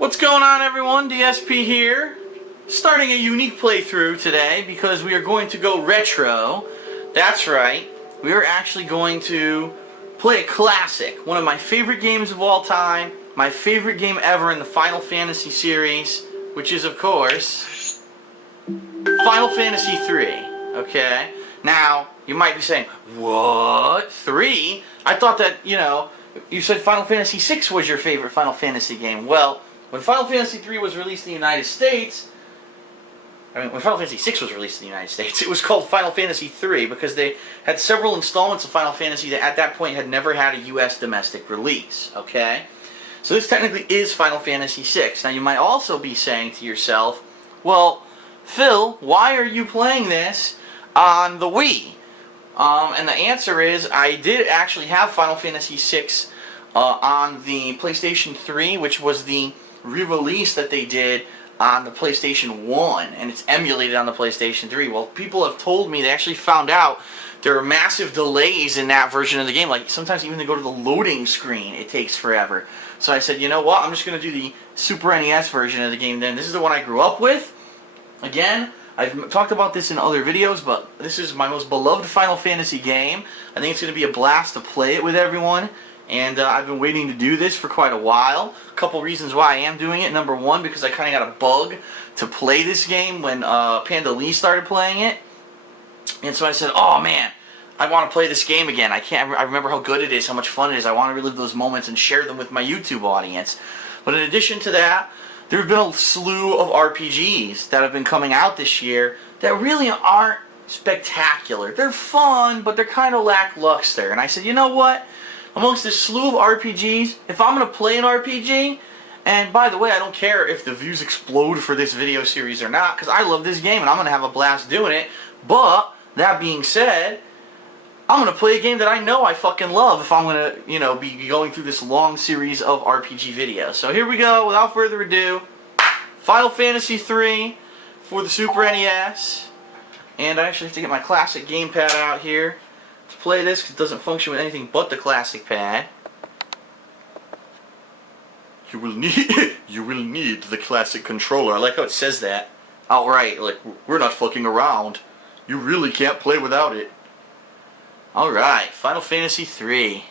What's going on, everyone? DSP here. Starting a unique playthrough today because we are going to go retro. That's right. We are actually going to play a classic. One of my favorite games of all time. My favorite game ever in the Final Fantasy series. Which is, of course, Final Fantasy 3. Okay? Now, you might be saying, what? 3? I thought that, you said Final Fantasy 6 was your favorite Final Fantasy game. Well, when Final Fantasy 3 was released in the United States, when Final Fantasy 6 was released in the United States, it was called Final Fantasy 3 because they had several installments of Final Fantasy that at that point had never had a US domestic release, okay? So this technically is Final Fantasy 6. Now you might also be saying to yourself, well, Phil, why are you playing this on the Wii? And the answer is, I did actually have Final Fantasy 6 on the PlayStation 3, which was the re-release that they did on the PlayStation 1, and it's emulated on the PlayStation 3. Well, people have told me they actually found out there are massive delays in that version of the game. Like, sometimes even to go to the loading screen, it takes forever. So I said, you know what, I'm just going to do the Super NES version of the game then. This is the one I grew up with. Again, I've talked about this in other videos, but this is my most beloved Final Fantasy game. I think it's going to be a blast to play it with everyone. And I've been waiting to do this for quite a while. A couple reasons why I am doing it. Number one, because I kind of got a bug to play this game when Panda Lee started playing it. And so I said, oh man, I want to play this game again. I remember how good it is, how much fun it is. I want to relive those moments and share them with my YouTube audience. But in addition to that, there have been a slew of RPGs that have been coming out this year that really aren't spectacular. They're fun, but they're kind of lackluster. And I said, you know what? Amongst this slew of RPGs, if I'm going to play an RPG, and by the way, I don't care if the views explode for this video series or not, because I love this game and I'm going to have a blast doing it, but, that being said, I'm going to play a game that I know I fucking love if I'm going to, be going through this long series of RPG videos. So here we go, without further ado, Final Fantasy 3 for the Super NES, and I actually have to get my classic gamepad out here to play this because it doesn't function with anything but the classic pad. You will need the classic controller. I like how it says that outright. Like, we're not fucking around. You really can't play without it. Alright, Final Fantasy 3.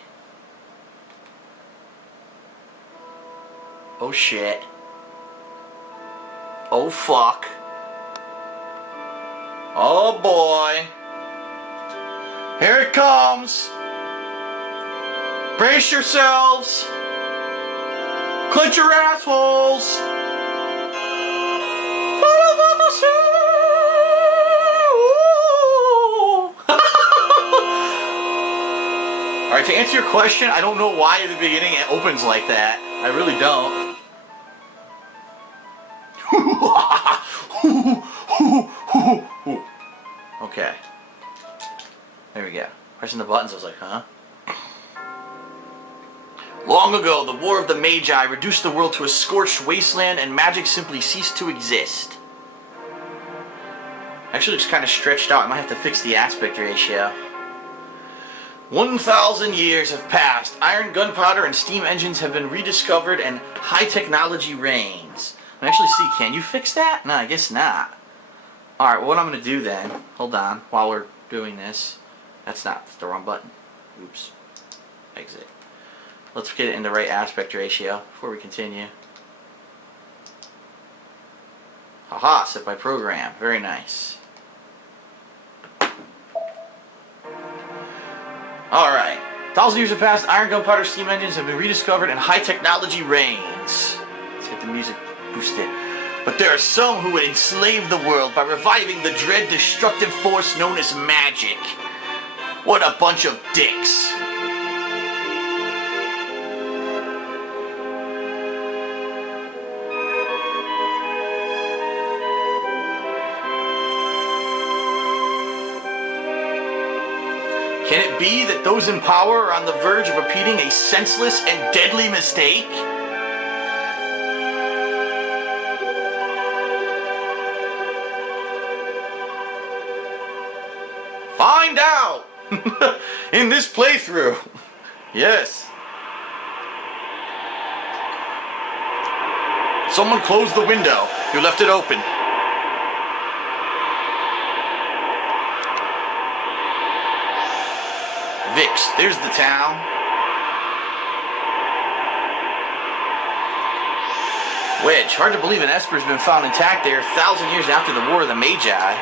Oh shit. Oh fuck. Oh boy. Here it comes. Brace yourselves. Clench your assholes. Alright, to answer your question, I don't know why at the beginning it opens like that. I really don't. Okay. There we go. Pressing the buttons, I was like, huh? Long ago, the War of the Magi reduced the world to a scorched wasteland and magic simply ceased to exist. Actually looks kind of stretched out. I might have to fix the aspect ratio. 1,000 years have passed. Iron gunpowder and steam engines have been rediscovered and high technology reigns. Let me actually see, can you fix that? No, I guess not. Alright, what I'm going to do then, hold on, while we're doing this. That's the wrong button. Oops. Exit. Let's get it in the right aspect ratio before we continue. Haha, set by program. Very nice. Alright. 1,000 years have passed, iron gunpowder steam engines have been rediscovered, and high technology reigns. Let's get the music boosted. But there are some who would enslave the world by reviving the dread destructive force known as magic. What a bunch of dicks. Can it be that those in power are on the verge of repeating a senseless and deadly mistake? Find out in this playthrough. Yes. Someone closed the window. You left it open. Vix, there's the town. Wedge, hard to believe an Esper's been found intact there 1,000 years after the War of the Magi.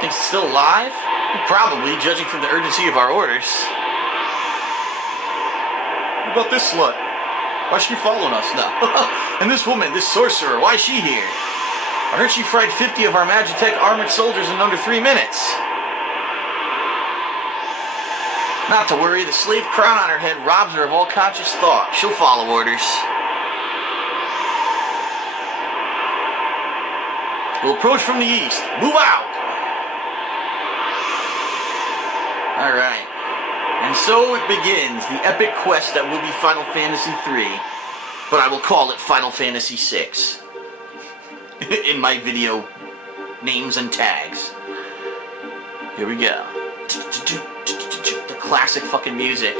Think it's still alive? Probably, judging from the urgency of our orders. What about this slut? Why is she following us now? And this woman, this sorcerer, why is she here? I heard she fried 50 of our Magitech armored soldiers in under 3 minutes. Not to worry, the slave crown on her head robs her of all conscious thought. She'll follow orders. We'll approach from the east. Move out! Alright. And so it begins, the epic quest that will be Final Fantasy III. But I will call it Final Fantasy VI. In my video names and tags. Here we go. The classic fucking music.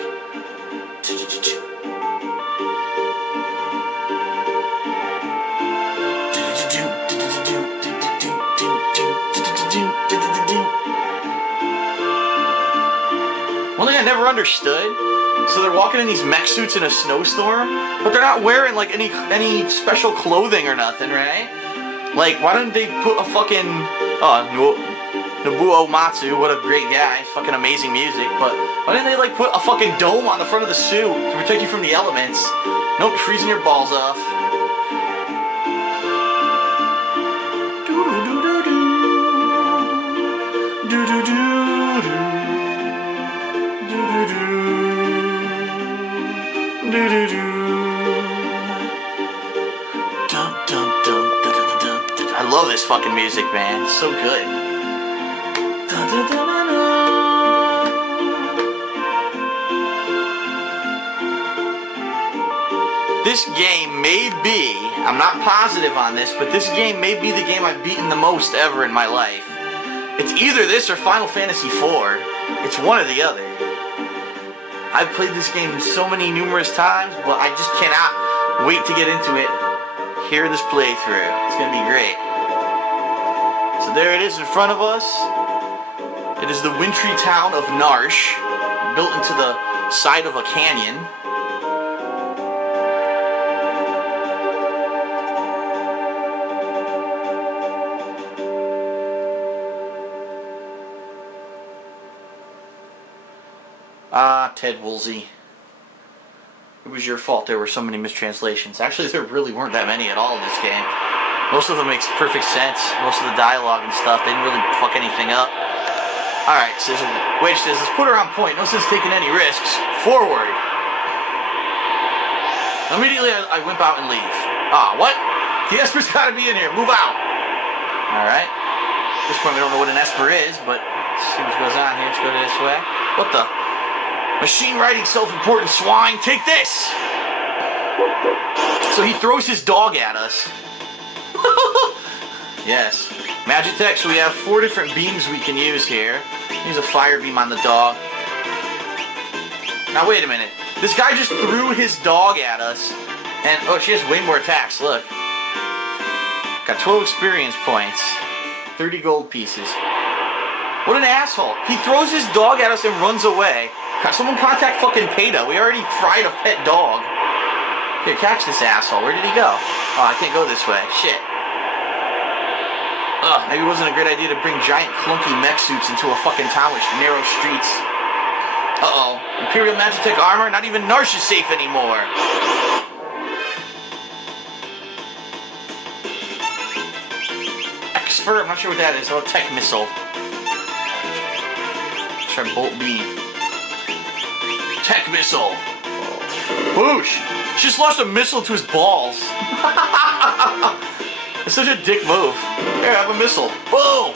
One thing I never understood, so they're walking in these mech suits in a snowstorm, but they're not wearing like any special clothing or nothing, right? Like, why didn't they put a fucking Nobuo Matsu, what a great guy, fucking amazing music, but why didn't they like put a fucking dome on the front of the suit to protect you from the elements? Nope, freezing your balls off. I love this fucking music, man. It's so good. This game may be, I'm not positive on this, but this game may be the game I've beaten the most ever in my life. It's either this or Final Fantasy IV. It's one or the other. I've played this game so many numerous times, but I just cannot wait to get into it. Hear this playthrough. It's going to be great. So there it is in front of us. It is the wintry town of Narsh, built into the side of a canyon. Ah, Ted Woolsey. It was your fault there were so many mistranslations. Actually, there really weren't that many at all in this game. Most of them makes perfect sense. Most of the dialogue and stuff, they didn't really fuck anything up. Alright, so Wedge says, let's put her on point. No sense taking any risks. Forward. Immediately, I whip out and leave. Ah, what? The Esper's gotta be in here. Move out. Alright. At this point, we don't know what an Esper is, but let's see what goes on here. Let's go this way. What the? Machine writing self-important swine. Take this! So he throws his dog at us. Yes. Magitech, so we have 4 different beams we can use here. Use a fire beam on the dog. Now wait a minute. This guy just threw his dog at us. And, oh, she has way more attacks, look. Got 12 experience points. 30 gold pieces. What an asshole. He throws his dog at us and runs away. Someone contact fucking PETA. We already fried a pet dog. Here, catch this asshole. Where did he go? Oh, I can't go this way. Shit. Ugh, maybe it wasn't a great idea to bring giant clunky mech suits into a fucking town with narrow streets. Uh-oh. Imperial Magitech armor? Not even Narsh is safe anymore. X-Fur? I'm not sure what that is. Oh, tech missile. Let's try bolt beam. Tech missile. Whoosh! She just launched a missile to his balls. It's such a dick move. Here, I have a missile. Boom!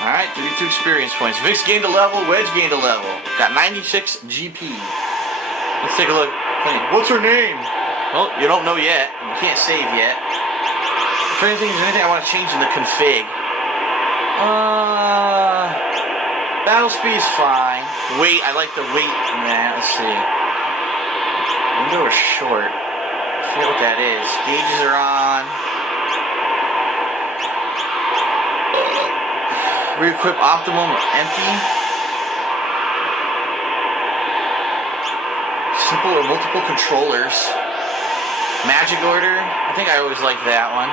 Alright, 32 experience points. Vix gained a level, Wedge gained a level. Got 96 GP. Let's take a look. What's her name? Well, you don't know yet. You can't save yet. If there's anything I want to change in the config. Battle speed's fine. Weight, I like the weight in that. Let's see. Window or short? I forget what that is. Gauges are on. Re-equip optimum or empty. Simple or multiple controllers. Magic order. I think I always like that one.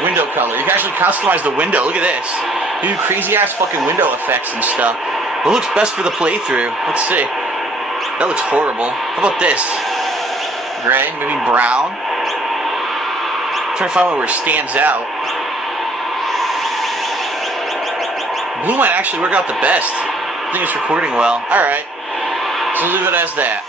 Window color. You can actually customize the window. Look at this. You do crazy ass fucking window effects and stuff. What looks best for the playthrough? Let's see. That looks horrible. How about this? Gray, maybe brown. I'm trying to find one where it stands out. Blue might actually work out the best. I think it's recording well. Alright. So leave it as that.